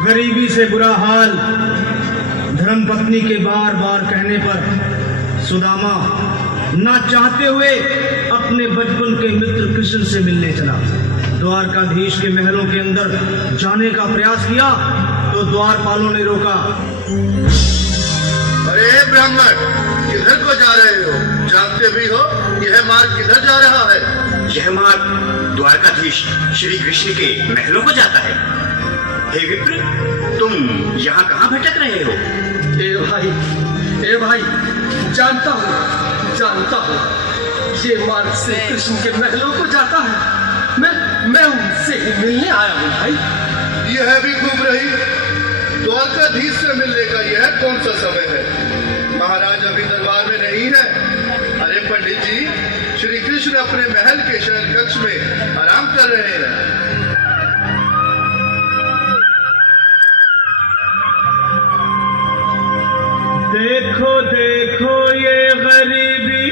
गरीबी से बुरा हाल धर्मपत्नी के बार बार कहने पर सुदामा ना चाहते हुए अपने बचपन के मित्र कृष्ण से मिलने चला। द्वारकाधीश के महलों के अंदर जाने का प्रयास किया तो द्वारपालों ने रोका। अरे ब्राह्मण, किधर को जा रहे हो? जानते भी हो यह मार्ग किधर जा रहा है? यह मार्ग द्वारकाधीश श्री कृष्ण के महलों को जाता है। हे विप्र, तुम यहाँ कहाँ भटक रहे हो? ए भाई, जानता हूँ ये मार्ग से कृष्ण के महलों को जाता है। मैं उनसे ही मिलने आया हूँ भाई। यह भी घूम रही। द्वारकाधीश से मिलने का यह कौन सा समय है? महाराज अभी दरबार में नहीं है। अरे पंडित जी, श्री कृष्ण अपने महल के शयन कक्ष में आराम कर रहे हैं। देखो देखो ये गरीबी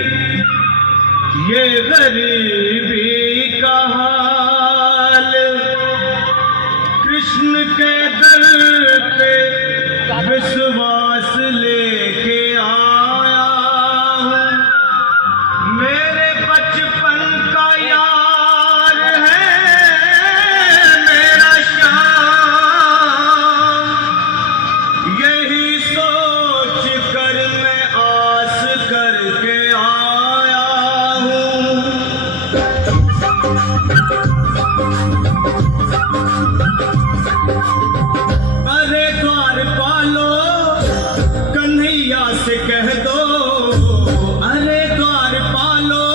का हाल, कृष्ण के दर पे विश्वास लेके आया हूँ। मेरे बचपन का यार है मेरा श्याम, यही सोच कर मैं आस करके आया हूँ। अरे द्वारपालो, कन्हैया से कह दो। अरे द्वारपालो,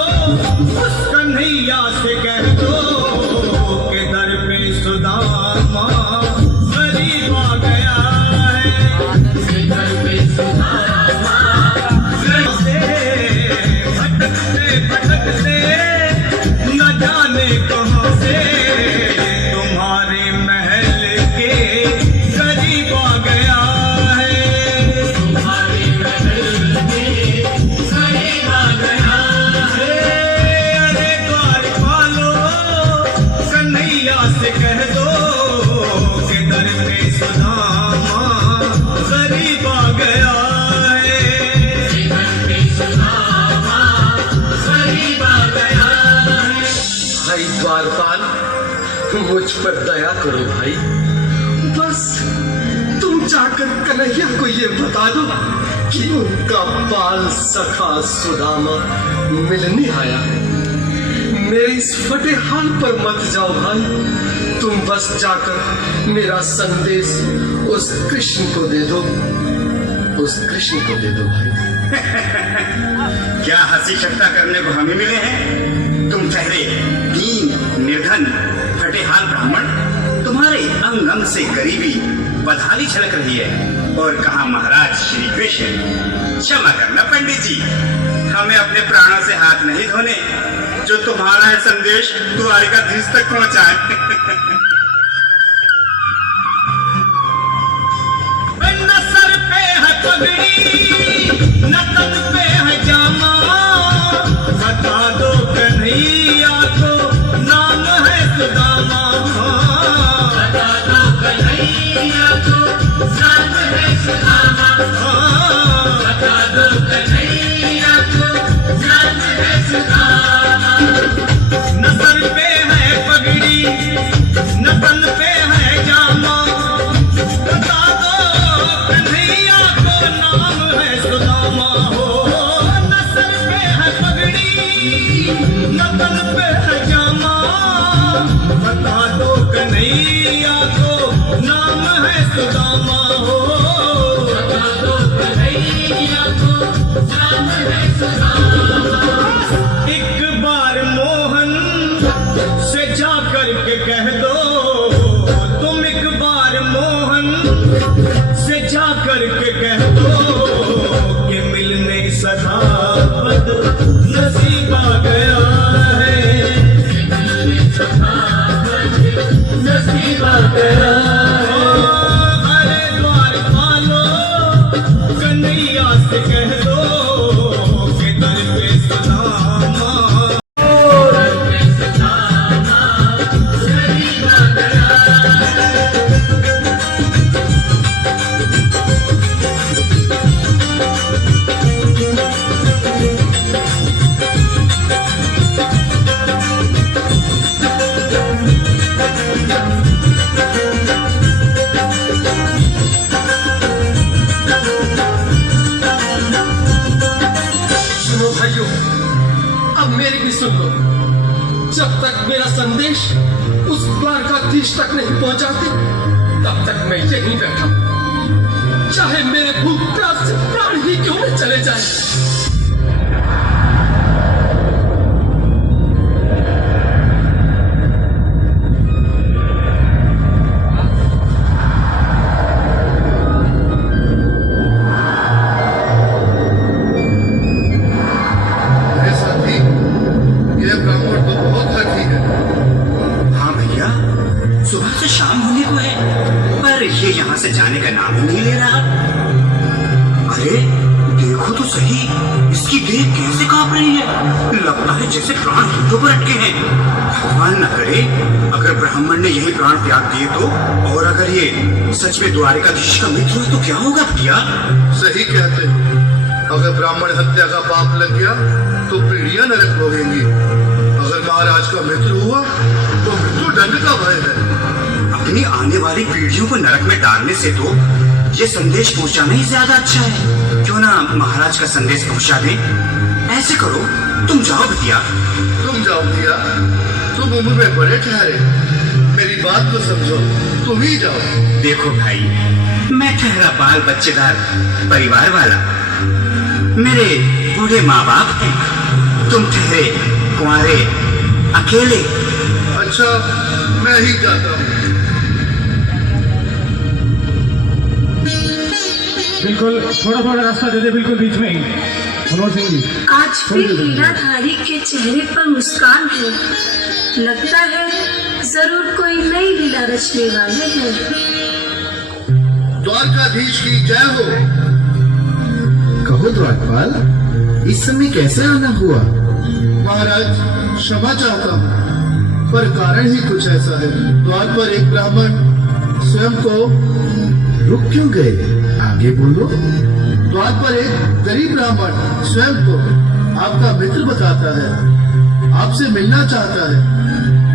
उस कन्हैया से कह दो कि दर पे सुदामा गरीब आ गया है। दर पे सुदामा भटकते न जाने कहाँ से तुम्हारे महल के करीब आ गया है। तुम्हारे महल के करीब आ गया है। अरे द्वारपालो, कन्हैया से कह दो कि दर पे सुदामा गरीब आ गया है। दर पे सुदामा गरीब आ गया है। भाई द्वारपाल, मुझ पर दया करो भाई। बस तुम जाकर कन्हैया को ये बता दो कि उनका बाल सखा सुदामा मिलने आया है। मेरे इस फटे हाल पर मत जाओ भाई। तुम बस जाकर मेरा संदेश उस कृष्ण को दे दो। उस कृष्ण को दे दो भाई। क्या हंसी ठट्टा करने को हमें मिले हैं? तुम ठहरे दीन निर्धन फटेहाल ब्राह्मण, तुम्हारे अंग अंग से गरीबी बदहाली छलक रही है। और कहा महाराज श्री कृष्ण? क्षमा करना पंडित जी, हमें अपने प्राणों से हाथ नहीं धोने जो तुम्हारा है संदेश द्वारकाधीश तक पहुंचाए। न सर पे है पगड़ी, न तन पे है जामा, बता दो कन्हैया को नाम है सुदामा। बता दो कन्हैया को नाम है सुदामा। बता दो कन्हैया को नाम है सुदामा। न सर पे है पगड़ी, न तन पे है जामा, बता दो कन्हैया को नाम है सुदामा। हो न सर पे है पगड़ी, न तन पे है जामा, बता दो कन्हैया को नाम है सुदामा। हो बता दो कन्हैया को नाम है सुदामा। एक बार मोहन से जा करके कह दो, तुम एक बार मोहन से जा करके कह दो कि मिलने सदा बद नसीब आ गया है। मिलने सदा बद नसीब आ गया है। मेरा संदेश उस द्वारकाधीश तक नहीं पहुंचाते, तब तक मैं यहीं बैठा, चाहे मेरे भूख प्यास से प्राण ही क्यों न चले जाए। यहाँ से जाने का नाम ही नहीं ले रहा। अरे देखो तो सही, इसकी देह कैसे कांप रही है, लगता है जैसे प्राण हाथों पर अटके हैं। भगवान न करे अगर ब्राह्मण ने यही प्राण त्याग दिए तो, और अगर ये सच में द्वारकाधीश का मित्र हो तो क्या होगा भैया? सही कहते हो, अगर ब्राह्मण हत्या का पाप लग गया तो पीढ़ियां नरक भोगेंगी। अगर महाराज का मित्र हुआ तो मृत्यु दंड का भय है। अपनी आने वाली पीढ़ियों को नरक में डालने से तो ये संदेश पहुंचाना ही ज्यादा अच्छा है। क्यों ना महाराज का संदेश पहुंचा दे। ऐसे करो, तुम जाओ भैया। तुम जाओ भैया, तुम उम्र में बड़े ठहरे, मेरी बात को समझो, तुम ही जाओ। देखो भाई, मैं ठहरा बाल बच्चेदार परिवार वाला, मेरे बूढ़े माँ बाप हैं, तुम ठहरे कुंवारे अकेले। अच्छा, मैं ही जाता हूँ। बिल्कुल, थोड़ा रास्ता दे दे, बिल्कुल बीच में ही। मनोहर सिंह जी, आज फिर लीलाधारी के चेहरे पर मुस्कान है, लगता है जरूर कोई नई लीला रचने वाले हैं। द्वारकाधीश की जय हो। कहो द्वारपाल, इस समय कैसे आना हुआ? महाराज, क्षमा चाहता हूँ, पर कारण ही कुछ ऐसा है। द्वार पर एक ब्राह्मण स्वयं को रुक क्यों गए? आगे बोलो। द्वार पर एक गरीब ब्राह्मण स्वयं को आपका मित्र बताता है, आपसे मिलना चाहता है।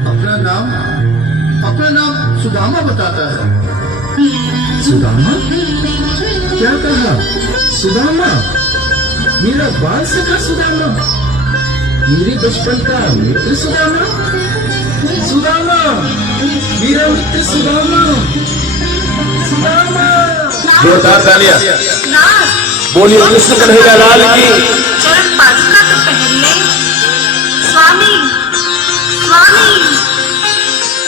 अपना नाम सुदामा बताता है। सुदामा? क्या कहा? सुदामा? मेरा बाल सखा सुदामा? मेरे बचपन का मित्र सुदामा? सुदामा, मेरा मित्र सुदामा, सुदामा। जोरदार तालियां बोलिए कृष्ण कन्हैया लाल की। चरण पादुका तो पहले। स्वामी, स्वामी,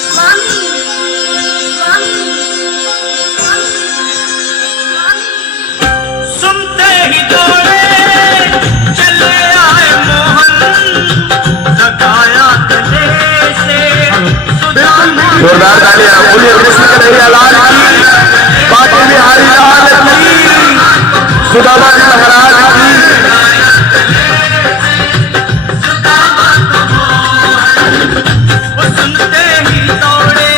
स्वामी, स्वामी, स्वामी। सुनते ही दौड़े चले आए मोहन, लगाया गले से सुदामा। जोरदार तालियां बोलिए कृष्ण कन्हैया लाल की। बाकी बिहारी लाल की, सुदामा जी महाराज की। सुनते ही दौड़े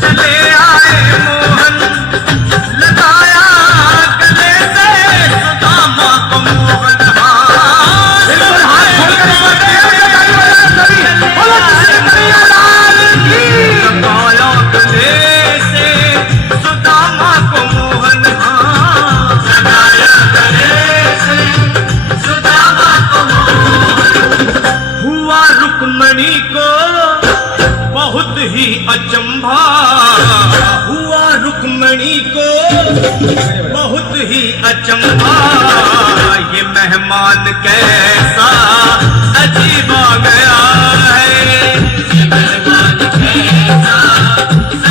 चले आए मोहन, लगाया गले से सुदामा को मोहन। लगाया गले से सुदामा को मोहन। लगाया गले से सुदामा को मोहन। हुआ रुक्मणी को बहुत ही अचंभा, हुआ रुक्मणी को बहुत ही अचंभा। ये मेहमान कैसा अजीब आ गया है, ये मेहमान कैसा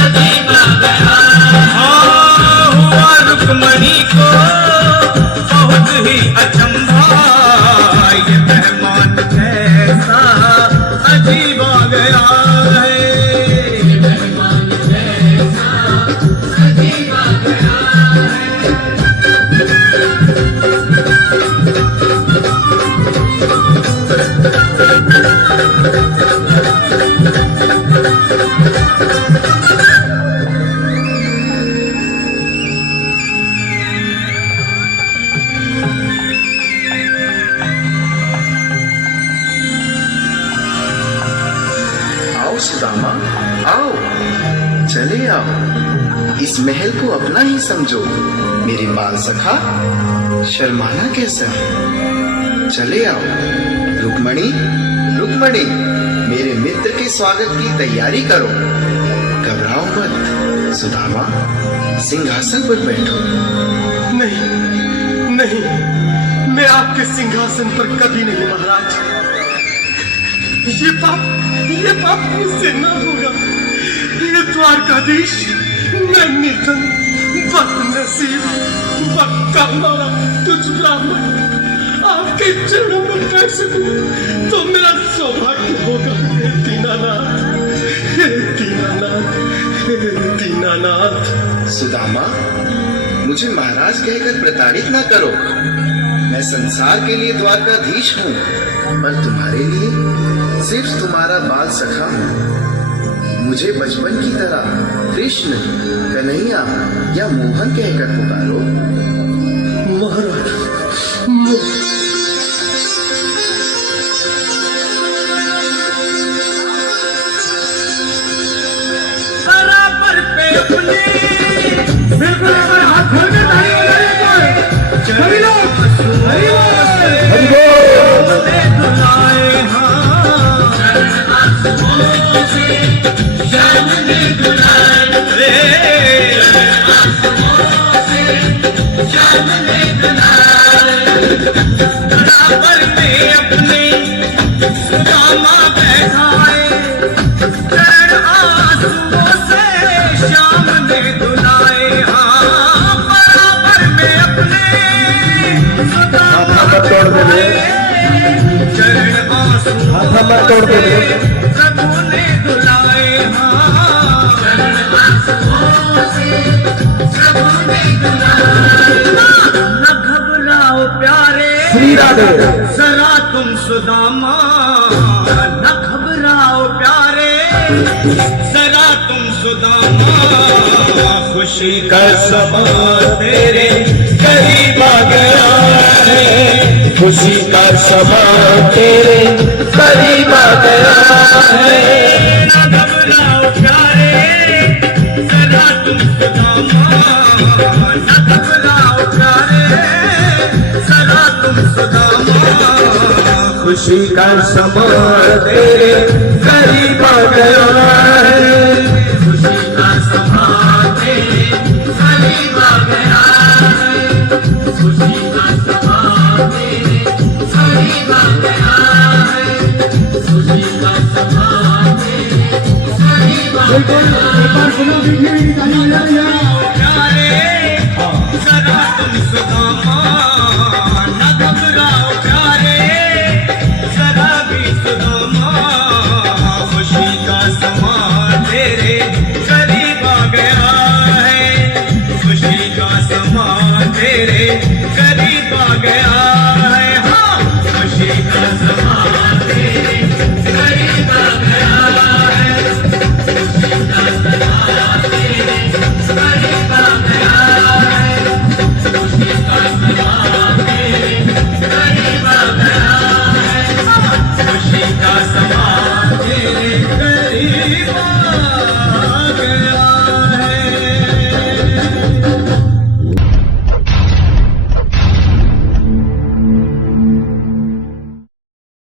अजीब आ गया है। हाँ, हुआ रुक्मणी को बहुत ही अचंभा, ये मेहमान कैसा अजीब आ गया है। आओ सुदामा, आओ, चले आओ। इस महल को अपना ही समझो। मेरे बाल सखा, शर्माना कैसा है? चले आओ। रुक्मणी, रुक्मणी, मेरे मित्र के स्वागत की तैयारी करो। घबराओ मत सुदामा, सिंहासन पर बैठो। नहीं नहीं, मैं आपके सिंहासन पर कभी नहीं महाराज। ये पाप मुझसे न होगा। ये द्वारकाधीश, मैं निर्धन, बदनसीब, बदकामारा तुझ ब्राह्मण आपके चरणों में कैसे दूं तो मेरा सौभाग्य होगा। हे दीनानाथ, हे दीनानाथ, हे दीनानाथ। सुदामा, मुझे महाराज कहकर प्रताड़ित ना करो। मैं संसार के लिए द्वारकाधीश हूँ, पर तुम्हारे लिए सिर्फ तुम्हारा बाल सखा हूँ। मुझे बचपन की तरह कृष्ण, कन्हैया या मोहन कहकर पुकारो। महाराज, बराबर पे अपने बिल्कुल हाथ धर के ताली बजाइए। हरि बोल, हरि बोल, दुलाए बराबर में अपने सुदामा बैठाए, चरण आंसुओं से श्याम ने धुलाए। हाँ, बराबर में अपने सुदामा बैठाए, चरण आंसुओं से प्रभु ने धुलाए। हाँ, चरण आंसुओं से प्रभु ने धुलाए। न घबराओ प्यारे श्री राधे। जरा तुम सुदामा, न घबराओ प्यारे जरा तुम सुदामा। खुशी का समा तेरे करीब आ गया है, खुशी का समा तेरे करीब आ गया है। न घबराओ प्यारे जरा तुम सुदामा, न घबराओ प्यारे जरा तुम सुदामा। खुशी का समा तेरे करीब आ गया है। खुशी का समा तेरे करीब आ गया है, खुशी का समा तेरे करीब आ गया है, खुशी का समा तेरे करीब आ गया है।